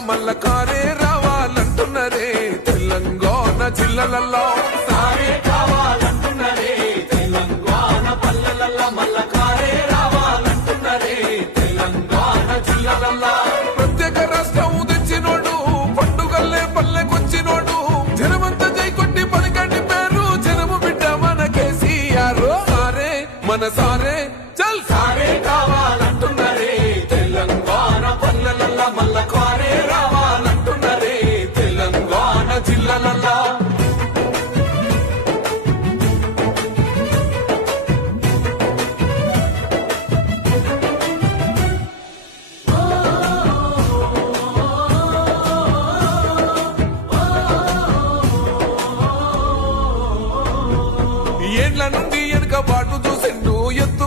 మల్ల కారే రావాలంటున్నరే తెలంగాణ జిల్లాలలో సారే కావాలంటున్నరే తెలంగాణ పల్లెలల్లో మల్ల కారే రావాలంటున్నరే తెలంగాణ జిల్లాలల్లో ప్రత్యేక రాష్ట్రం తెచ్చినోడు పండుగల్లే పల్లెకొచ్చినోడు జనమంతా జై కొట్టి పలికండి పేరు జనము బిడ్డ మన కేసీఆర్ సారే మన సారే చల్ సారే కావాలంటున్నరే తెలంగాణ పల్లెలల్లో మల్ల కారే రావాలంటున్నరే తెలంగాణ జిల్లాలల్లో ఏండ్ల నుండి వెనుక బాటు చూసిండు ఎత్తు